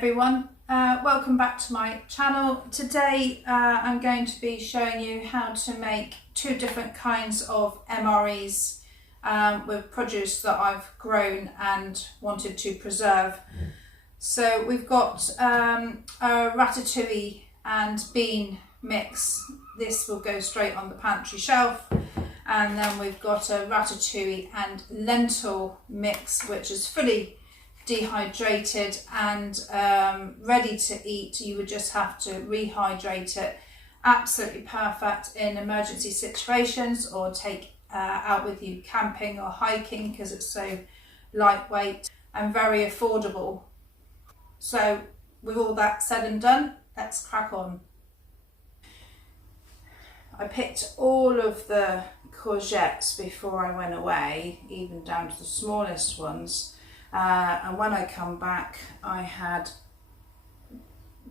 everyone, welcome back to my channel. Today I'm going to be showing you how to make two different kinds of MREs with produce that I've grown and wanted to preserve. So we've got a ratatouille and bean mix. This will go straight on the pantry shelf. And then we've got a ratatouille and lentil mix, which is fully dehydrated and ready to eat. You would just have to rehydrate it. Absolutely perfect in emergency situations, or take out with you camping or hiking, because it's so lightweight and very affordable. So with all that said and done, let's crack on. I picked all of the courgettes before I went away, even down to the smallest ones. And when I come back, I had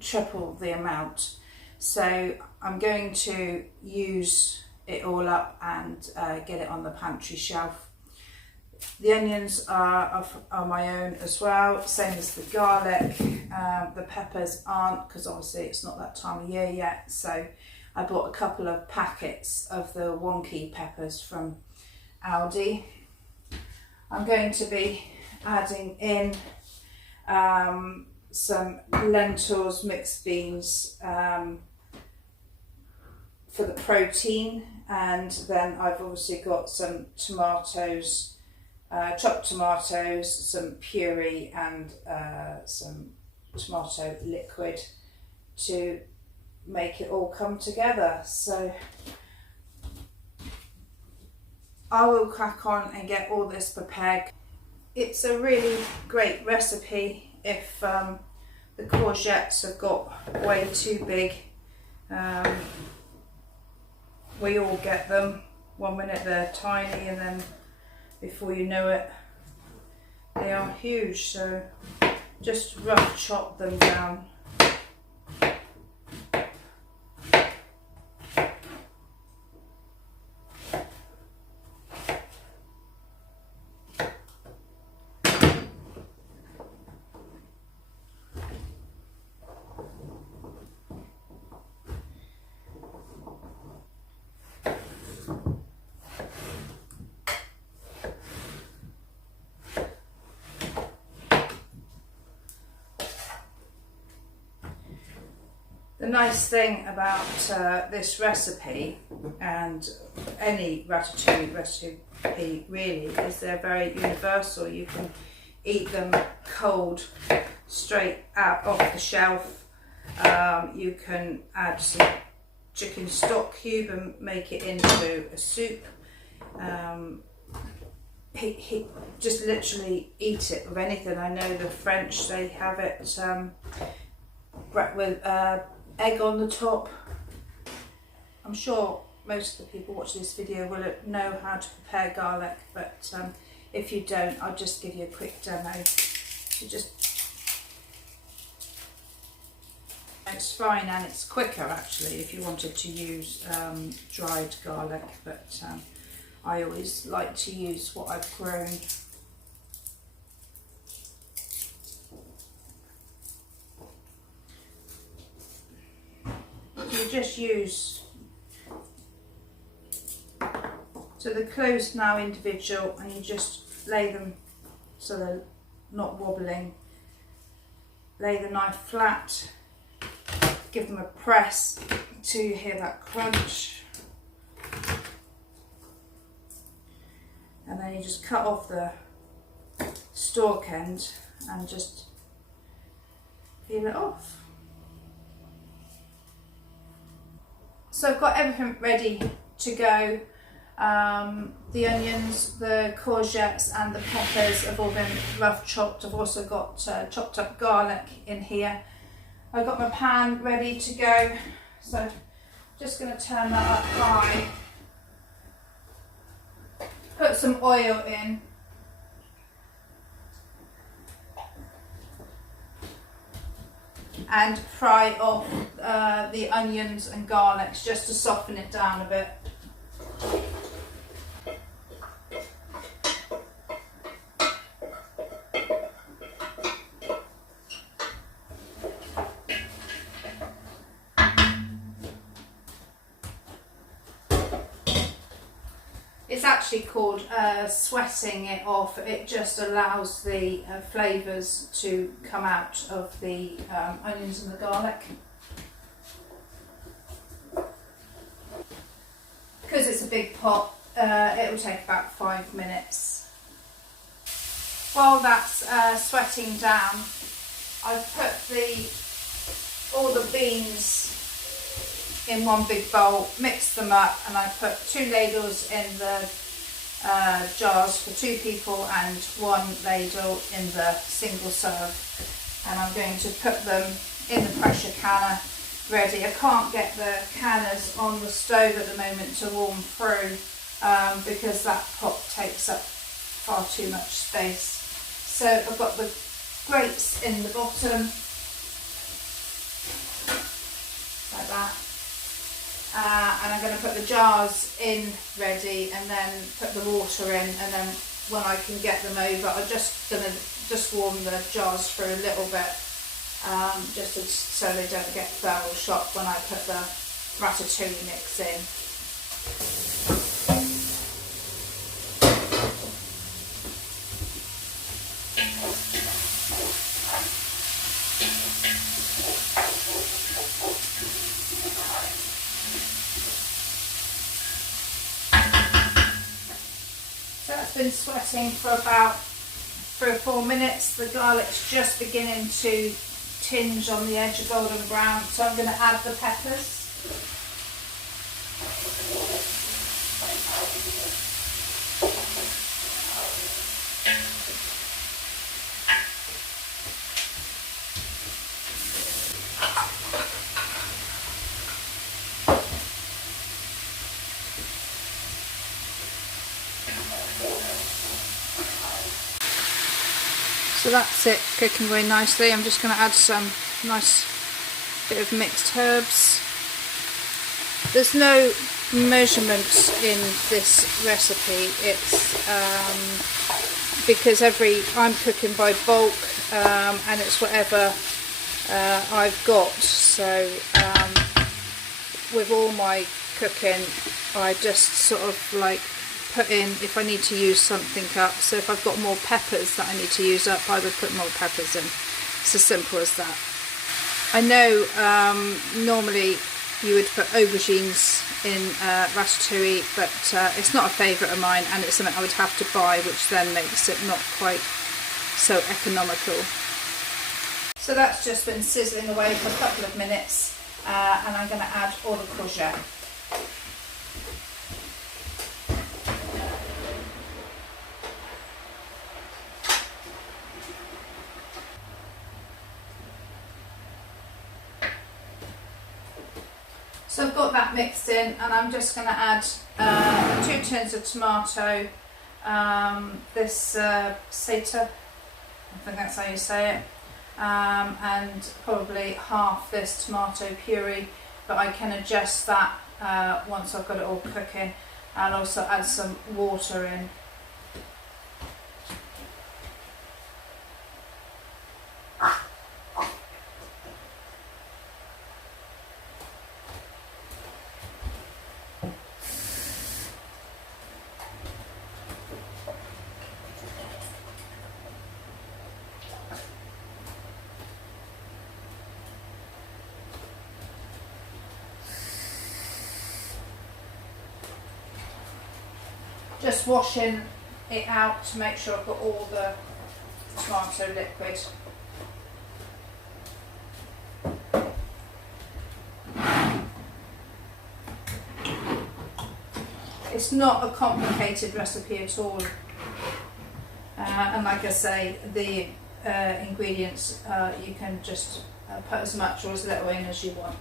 triple the amount. So I'm going to use it all up and get it on the pantry shelf. The onions are my own as well, same as the garlic. The peppers aren't, because obviously it's not that time of year yet. So I bought a couple of packets of the wonky peppers from Aldi. I'm going to be adding in some lentils, mixed beans for the protein, and then I've obviously got some tomatoes, chopped tomatoes, some puree and some tomato liquid to make it all come together. So I will crack on and get all this prepared. It's a really great recipe if the courgettes have got way too big. We all get them. 1 minute they're tiny, and then before you know it, they are huge. So just rough chop them down. The nice thing about this recipe, and any ratatouille recipe really, is they're very universal. You can eat them cold, straight out off the shelf. You can add some chicken stock cube and make it into a soup. Just literally eat it with anything. I know the French, they have it with egg on the top. I'm sure most of the people watching this video will know how to prepare garlic, but if you don't, I'll just give you a quick demo. It's fine, and it's quicker actually if you wanted to use dried garlic, but I always like to use what I've grown. You just use, so they're closed now individual, and you just lay them so they're not wobbling. Lay the knife flat, give them a press till you hear that crunch, and then you just cut off the stalk end and just peel it off. So I've got everything ready to go. The onions, the courgettes and the peppers have all been rough chopped. I've also got chopped up garlic in here. I've got my pan ready to go. So I'm just going to turn that up high. Put some oil in. And fry off the onions and garlics just to soften it down a bit. It's actually called sweating it off. It just allows the flavours to come out of the onions and the garlic. Because it's a big pot, it will take about 5 minutes. While that's sweating down, I've put all the beans in one big bowl, mixed them up, and I put 2 ladles in the jars for 2 people and 1 ladle in the single serve. And I'm going to put them in the pressure canner ready. I can't get the canners on the stove at the moment to warm through because that pot takes up far too much space. So I've got the grates in the bottom, like that. And I'm going to put the jars in ready and then put the water in, and then when I can get them over, I'm just going to warm the jars for a little bit, so they don't get thermal shock when I put the ratatouille mix in. So that's been sweating for about 3 or 4 minutes. The garlic's just beginning to tinge on the edge of golden brown, so I'm going to add the peppers. So that's it, cooking very nicely. I'm just going to add some nice bit of mixed herbs. There's no measurements in this recipe. It's because I'm cooking by bulk, and it's whatever I've got. So with all my cooking, I just sort of like put in if I need to use something up. So if I've got more peppers that I need to use up, I would put more peppers in. It's as simple as that. I know normally you would put aubergines in ratatouille, but it's not a favourite of mine, and it's something I would have to buy, which then makes it not quite so economical. So that's just been sizzling away for a couple of minutes, and I'm going to add all the courgette. So I've got that mixed in, and I'm just going to add 2 tins of tomato, this seta, I think that's how you say it, and probably half this tomato puree, but I can adjust that once I've got it all cooking. I'll also add some water in. Just washing it out to make sure I've got all the tomato liquid. It's not a complicated recipe at all, and like I say, the ingredients you can just put as much or as little in as you want.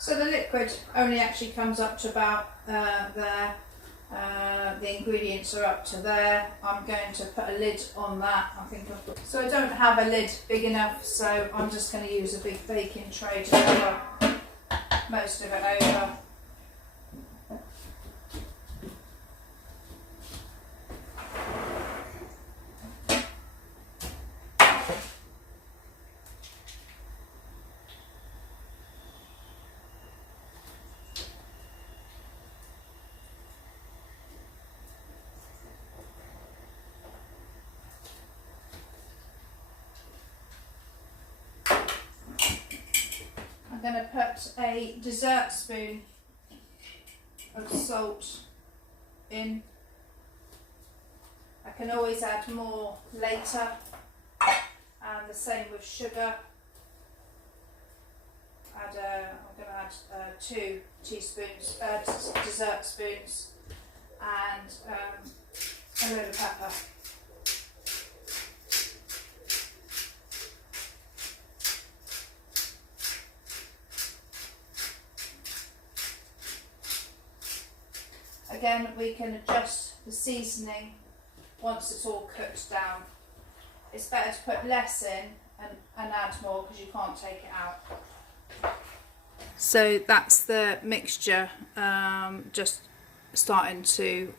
So the liquid only actually comes up to about there. The ingredients are up to there. I'm going to put a lid on that. So I don't have a lid big enough, so I'm just going to use a big baking tray to cover most of it over. I'm going to put a dessert spoon of salt in. I can always add more later, and the same with sugar. I'm going to add 2 teaspoons, dessert spoons, and a load of pepper. Again, we can adjust the seasoning once it's all cooked down. It's better to put less in and add more because you can't take it out. So that's the mixture just starting to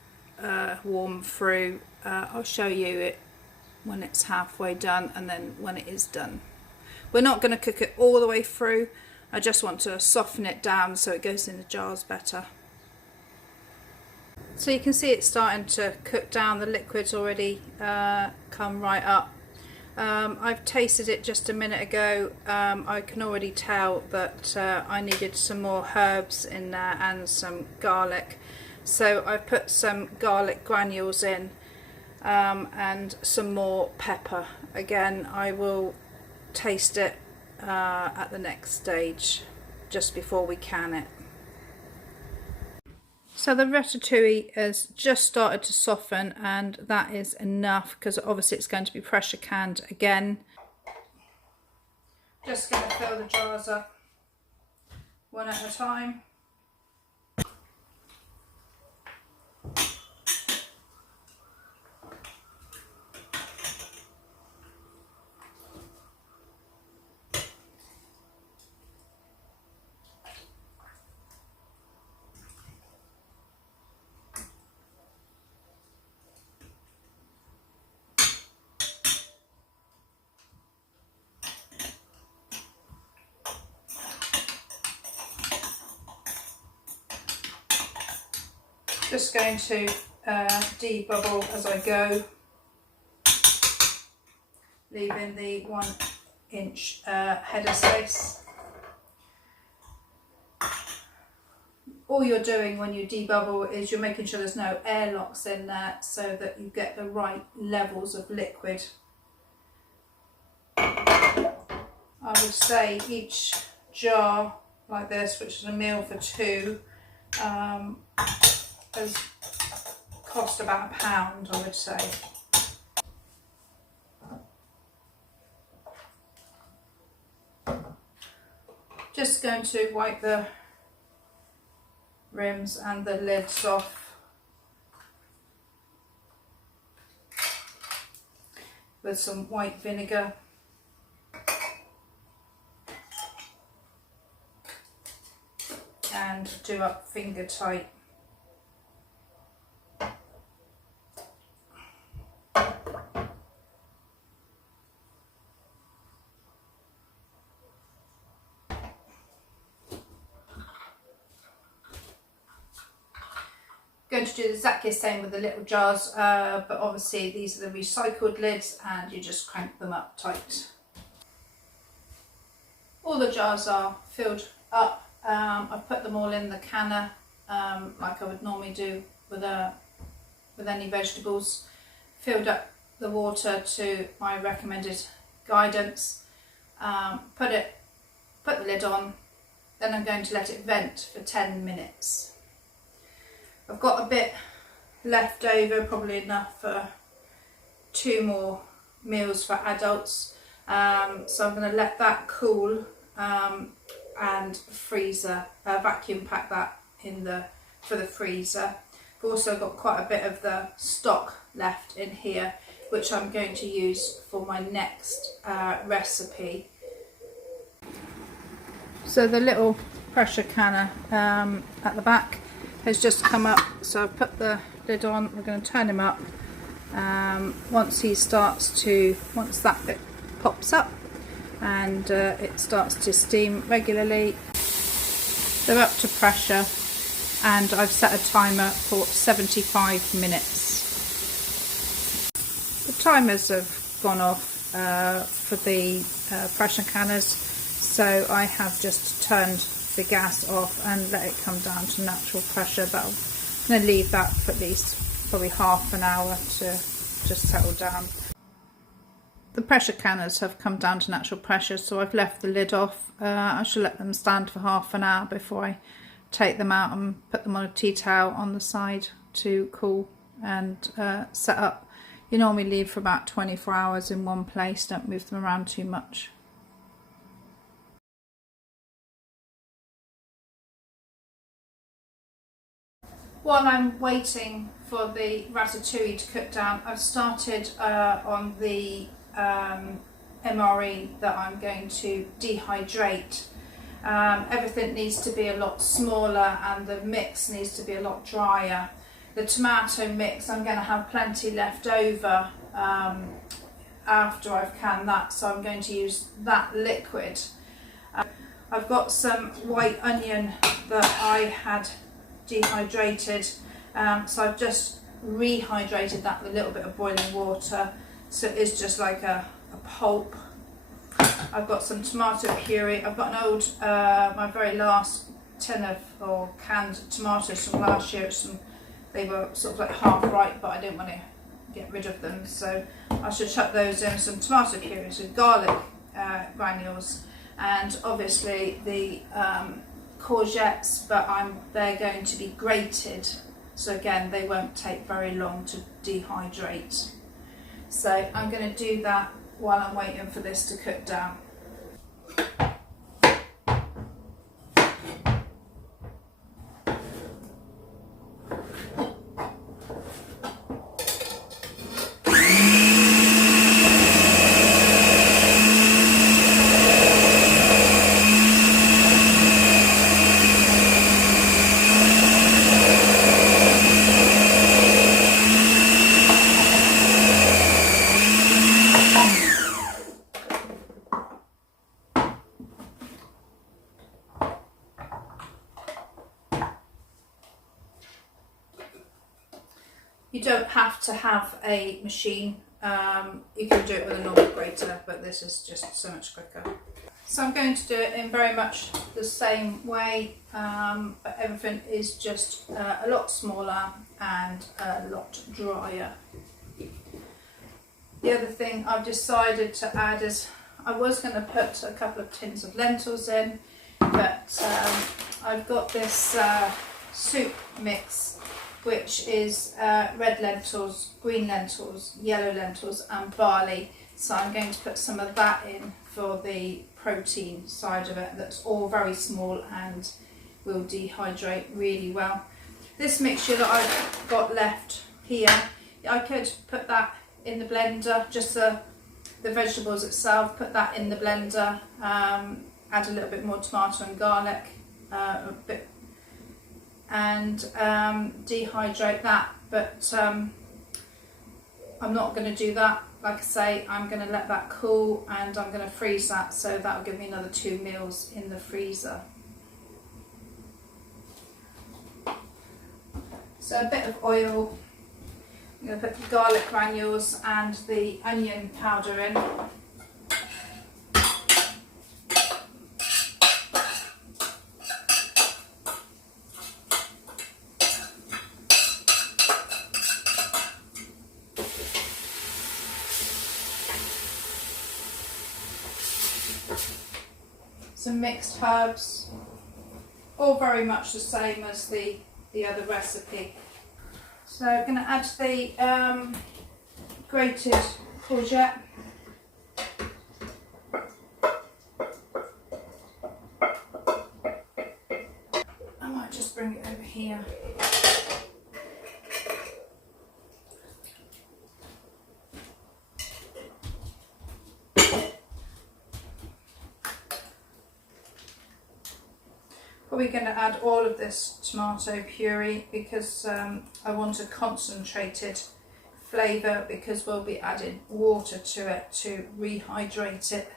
warm through. I'll show you it when it's halfway done and then when it is done. We're not going to cook it all the way through. I just want to soften it down so it goes in the jars better. So you can see it's starting to cook down. The liquid's already come right up. I've tasted it just a minute ago. I can already tell that I needed some more herbs in there and some garlic. So I've put some garlic granules in and some more pepper. Again, I will taste it at the next stage just before we can it. So the ratatouille has just started to soften, and that is enough because obviously it's going to be pressure canned again. Just going to fill the jars up one at a time. Just going to debubble as I go, leaving the 1-inch header space. All you're doing when you debubble is you're making sure there's no air locks in there so that you get the right levels of liquid. I would say each jar like this, which is a meal for 2, has cost about £1, I would say. Just going to wipe the rims and the lids off with some white vinegar. And do up finger tight. Going to do exactly the same with the little jars, but obviously these are the recycled lids and you just crank them up tight. All the jars are filled up. I've put them all in the canner like I would normally do with any vegetables. Filled up the water to my recommended guidance. Put the lid on. Then I'm going to let it vent for 10 minutes. I've got a bit left over, probably enough for 2 more meals for adults. So I'm going to let that cool. and freezer, vacuum pack that for the freezer. I've also got quite a bit of the stock left in here, which I'm going to use for my next recipe. So the little pressure canner at the back has just come up, so I've put the lid on. We're going to turn him up. Once that bit pops up and it starts to steam regularly, they're up to pressure, and I've set a timer for 75 minutes. The timers have gone off for the pressure canners, so I have just turned the gas off and let it come down to natural pressure, but I'm going to leave that for at least probably half an hour to just settle down. The pressure canners have come down to natural pressure, so I've left the lid off. I should let them stand for half an hour before I take them out and put them on a tea towel on the side to cool and set up. You normally leave for about 24 hours in one place, don't move them around too much. While I'm waiting for the ratatouille to cook down, I've started on the MRE that I'm going to dehydrate. Everything needs to be a lot smaller and the mix needs to be a lot drier. The tomato mix, I'm going to have plenty left over after I've canned that, so I'm going to use that liquid. I've got some white onion that I had dehydrated, so I've just rehydrated that with a little bit of boiling water, so it's just like a pulp. I've got some tomato puree. I've got an old, my very last tin of canned tomatoes from last year. They were sort of like half ripe, but I didn't want to get rid of them, so I should chuck those in. Some tomato puree, some garlic granules, and obviously the courgettes, but they're going to be grated, so again they won't take very long to dehydrate. So I'm going to do that while I'm waiting for this to cook down. You don't have to have a machine, you can do it with a normal grater, but this is just so much quicker. So I'm going to do it in very much the same way, but everything is just a lot smaller and a lot drier. The other thing I've decided to add is, I was going to put a couple of tins of lentils in, but I've got this soup mix, which is red lentils, green lentils, yellow lentils and barley. So I'm going to put some of that in for the protein side of it. That's all very small and will dehydrate really well. This mixture that I've got left here, I could put that in the blender, just the vegetables itself, put that in the blender, add a little bit more tomato and garlic, and dehydrate that, but I'm not going to do that. Like I say, I'm going to let that cool and I'm going to freeze that, so that will give me another 2 meals in the freezer. So a bit of oil, I'm going to put the garlic granules and the onion powder in. Some mixed herbs, all very much the same as the other recipe. So I'm going to add the grated courgette, bring it over here. Probably going to add all of this tomato puree because I want a concentrated flavour, because we'll be adding water to it to rehydrate it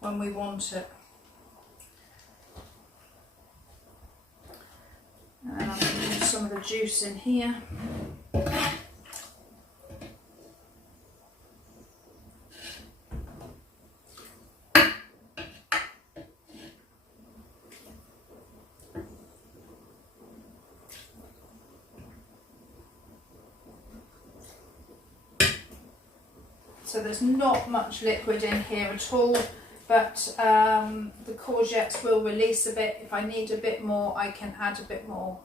when we want it. And I'm going to use some of the juice in here. So there's not much liquid in here at all, but the courgettes will release a bit. If I need a bit more, I can add a bit more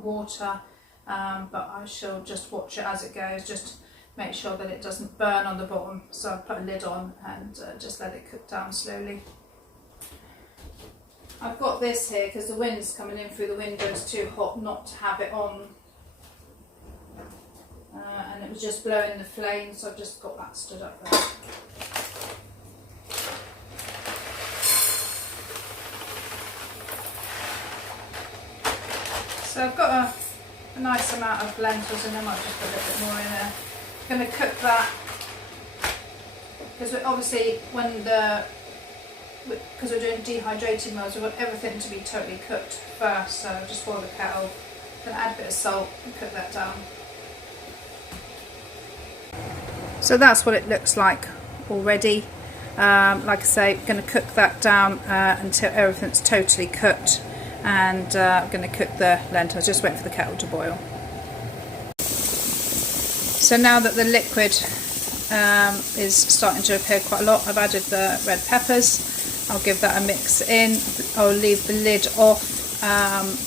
water, but I shall just watch it as it goes, just make sure that it doesn't burn on the bottom. So I'll put a lid on and just let it cook down slowly. I've got this here because the wind's coming in through the window. It's too hot not to have it on. And it was just blowing the flame, so I've just got that stood up there. So I've got a nice amount of lentils in them. I'll just put a little bit more in there. I'm going to cook that because obviously because we're doing dehydrated meals, we want everything to be totally cooked first. So just boil the kettle, then add a bit of salt and cook that down. So that's what it looks like already. Like I say, I'm going to cook that down until everything's totally cooked, and I'm going to cook the lentils. Just wait for the kettle to boil. So now that the liquid is starting to appear quite a lot, I've added the red peppers. I'll give that a mix in. I'll leave the lid off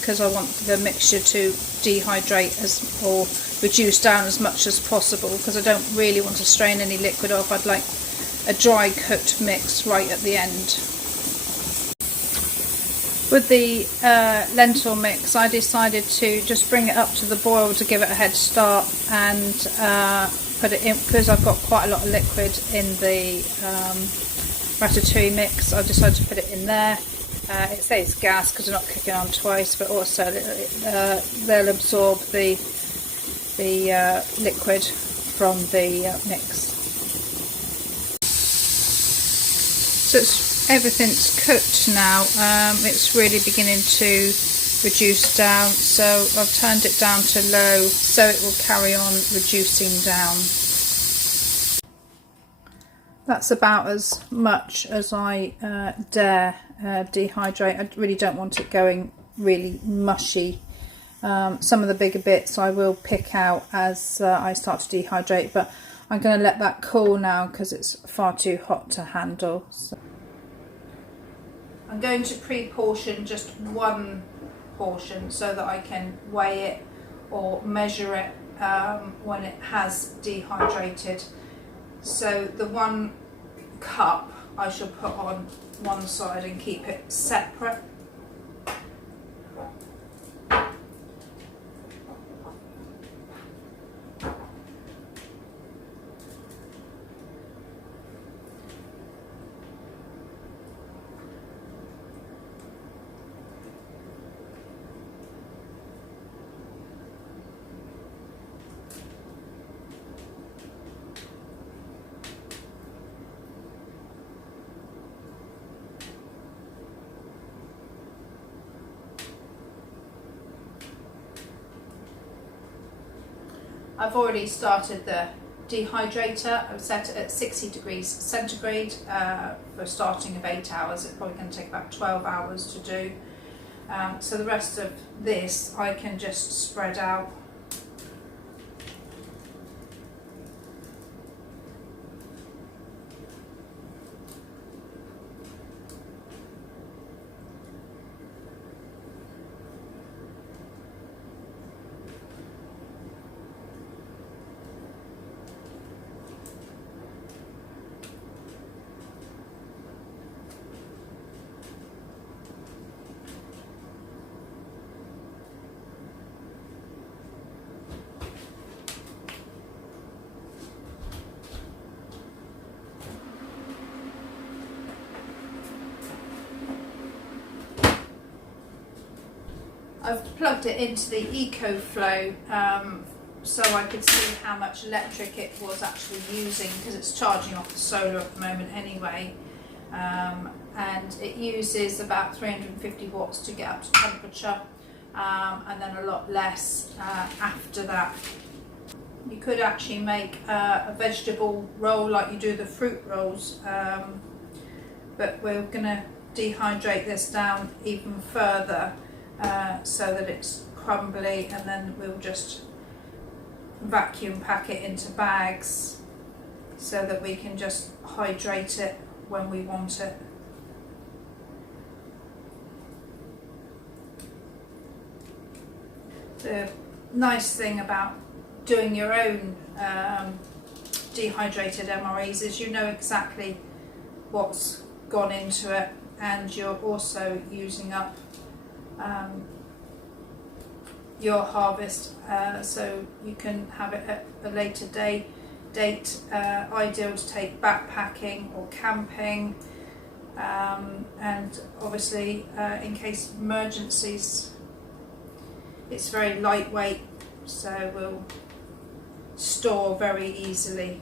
because I want the mixture to dehydrate or reduce down as much as possible, because I don't really want to strain any liquid off. I'd like a dry cooked mix right at the end. With the lentil mix, I decided to just bring it up to the boil to give it a head start and put it in, because I've got quite a lot of liquid in the ratatouille mix. I decided to put it in there. It says gas because I'm not cooking on twice, but also they'll absorb the liquid from the mix. So everything's cooked now. It's really beginning to reduce down, so I've turned it down to low so it will carry on reducing down. That's about as much as I dare dehydrate. I really don't want it going really mushy. Some of the bigger bits I will pick out as I start to dehydrate, but I'm going to let that cool now because it's far too hot to handle. So I'm going to pre-portion just one portion so that I can weigh it or measure it when it has dehydrated. So the 1 cup I shall put on one side and keep it separate. I've already started the dehydrator. I've set it at 60 degrees centigrade for starting of 8 hours. It's probably going to take about 12 hours to do. So the rest of this I can just spread out. I've plugged it into the EcoFlow so I could see how much electric it was actually using, because it's charging off the solar at the moment anyway, and it uses about 350 watts to get up to temperature, and then a lot less after that. You could actually make a vegetable roll like you do the fruit rolls, but we're going to dehydrate this down even further so that it's crumbly, and then we'll just vacuum pack it into bags so that we can just hydrate it when we want it. The nice thing about doing your own dehydrated MREs is you know exactly what's gone into it, and you're also using up your harvest, so you can have it at a later date. Ideal to take backpacking or camping, and obviously in case of emergencies. It's very lightweight, so will store very easily.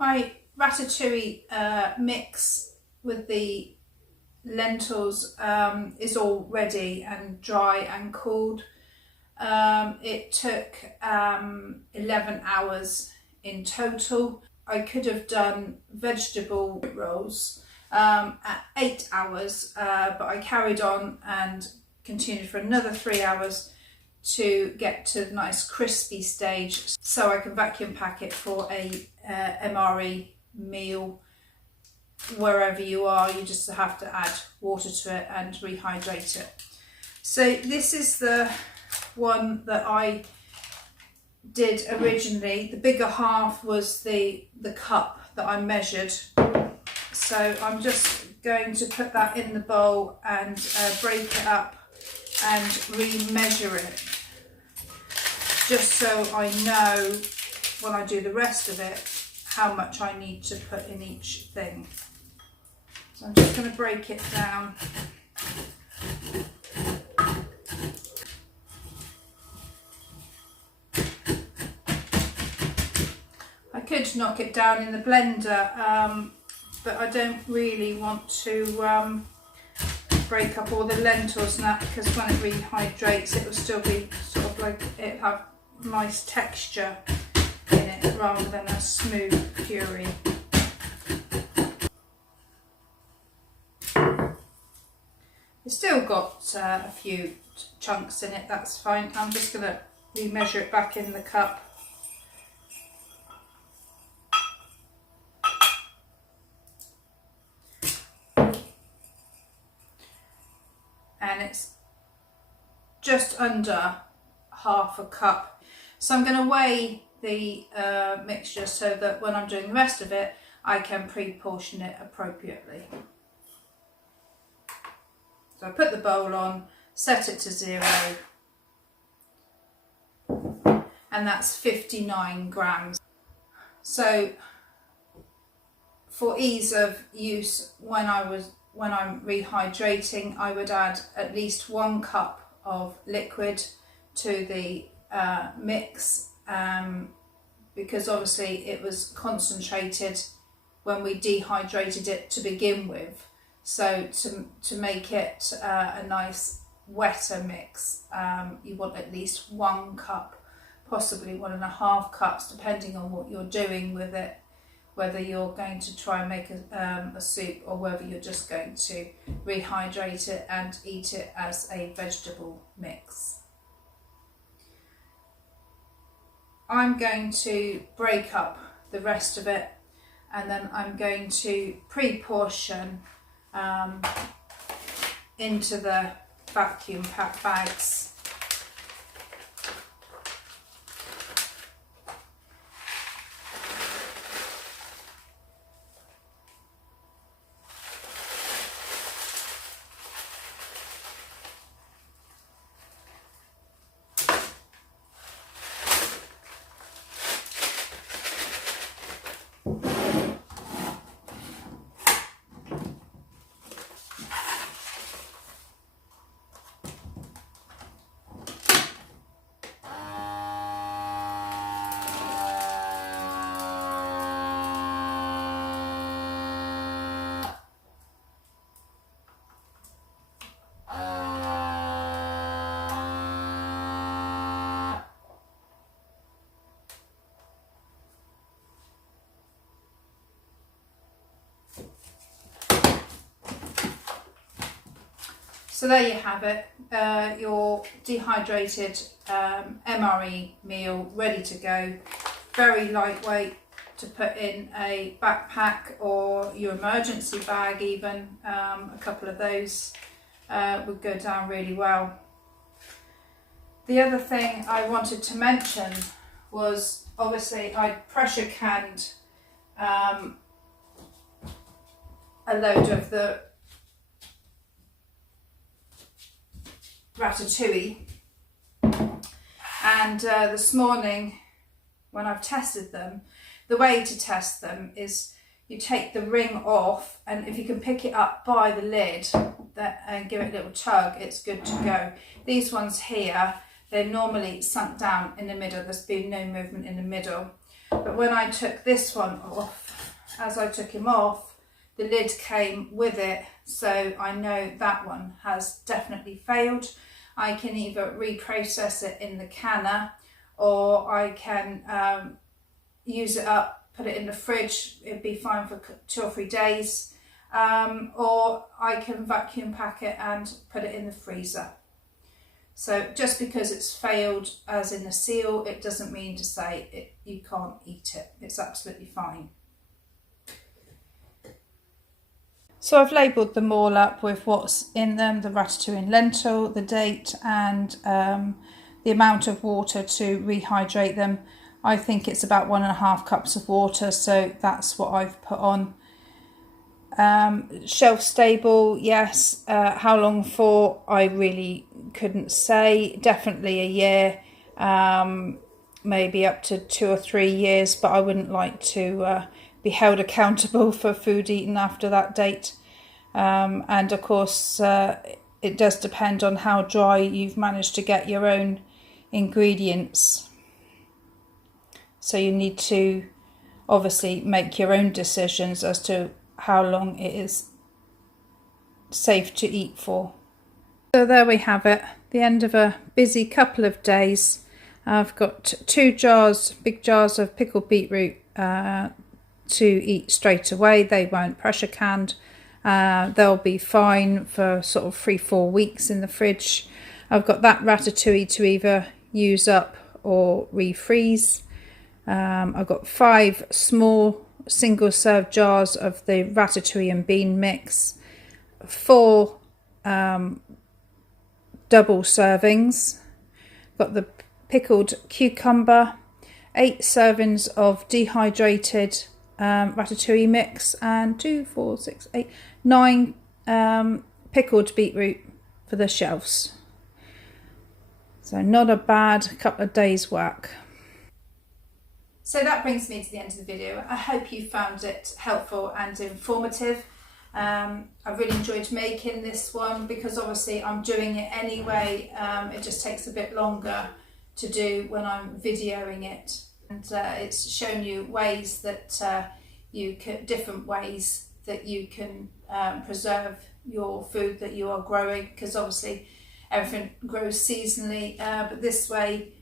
My ratatouille mix with the lentils is all ready and dry and cooled. It took 11 hours in total. I could have done vegetable rolls at 8 hours, but I carried on and continued for another 3 hours to get to the nice crispy stage, so I can vacuum pack it for a MRE meal. Wherever you are, you just have to add water to it and rehydrate it. So this is the one that I did originally. The bigger half was the cup that I measured. So I'm just going to put that in the bowl and break it up and re-measure it, just so I know when I do the rest of it how much I need to put in each thing. So I'm just going to break it down. I could knock it down in the blender, but I don't really want to break up all the lentils now, because when it rehydrates it will still be sort of like it have nice texture in it rather than a smooth puree. It's still got a few chunks in it, that's fine. I'm just going to re-measure it back in the cup. And it's just under half a cup. So I'm going to weigh the mixture so that when I'm doing the rest of it, I can pre-portion it appropriately. So I put the bowl on, set it to 0, and that's 59 grams. So for ease of use, when I'm rehydrating, I would add at least 1 cup of liquid to the mix, because obviously it was concentrated when we dehydrated it to begin with. So to make it a nice wetter mix, you want at least 1 cup, possibly 1.5 cups, depending on what you're doing with it, whether you're going to try and make a soup or whether you're just going to rehydrate it and eat it as a vegetable mix. I'm going to break up the rest of it, and then I'm going to pre-portion into the vacuum pack bags. So there you have it, your dehydrated MRE meal ready to go. Very lightweight to put in a backpack or your emergency bag even. A couple of those would go down really well. The other thing I wanted to mention was, obviously I pressure canned a load of the ratatouille, and this morning when I've tested them, the way to test them is you take the ring off, and if you can pick it up by the lid and give it a little tug, it's good to go. These ones here, they're normally sunk down in the middle, there's been no movement in the middle. But when I took this one off, as I took him off, the lid came with it, so I know that one has definitely failed. I can either reprocess it in the canner, or I can use it up, put it in the fridge, it'd be fine for 2 or 3 days, or I can vacuum pack it and put it in the freezer. So just because it's failed as in the seal, it doesn't mean to say you can't eat it. It's absolutely fine. So I've labelled them all up with what's in them, the ratatouille and lentil, the date, and the amount of water to rehydrate them. I think it's about 1.5 cups of water, so that's what I've put on. Shelf stable, yes. How long for? I really couldn't say. Definitely a year, maybe up to 2 or 3 years, but I wouldn't like to be held accountable for food eaten after that date. And of course, it does depend on how dry you've managed to get your own ingredients. So you need to obviously make your own decisions as to how long it is safe to eat for. So there we have it, the end of a busy couple of days. I've got 2 jars, big jars of pickled beetroot to eat straight away. They won't pressure canned. They'll be fine for sort of 3-4 weeks in the fridge. I've got that ratatouille to either use up or refreeze. I've got 5 small single serve jars of the ratatouille and bean mix, 4 double servings, got the pickled cucumber, 8 servings of dehydrated ratatouille mix, and 2, 4, 6, 8, 9 pickled beetroot for the shelves. So not a bad couple of days work. So that brings me to the end of the video. I hope you found it helpful and informative. I really enjoyed making this one because obviously I'm doing it anyway. It just takes a bit longer to do when I'm videoing it. And it's shown you ways that different ways that you can preserve your food that you are growing, because obviously everything grows seasonally, but this way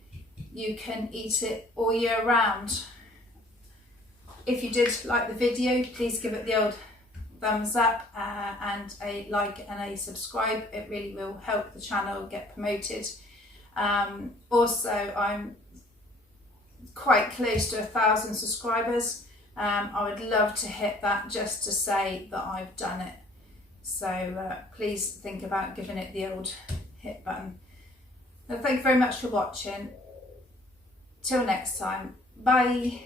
you can eat it all year round. If you did like the video, please give it the old thumbs up and a like and a subscribe. It really will help the channel get promoted. Also, I'm quite close to 1,000 subscribers. I would love to hit that just to say that I've done it. So please think about giving it the old hit button. Thank you very much for watching. Till next time, bye.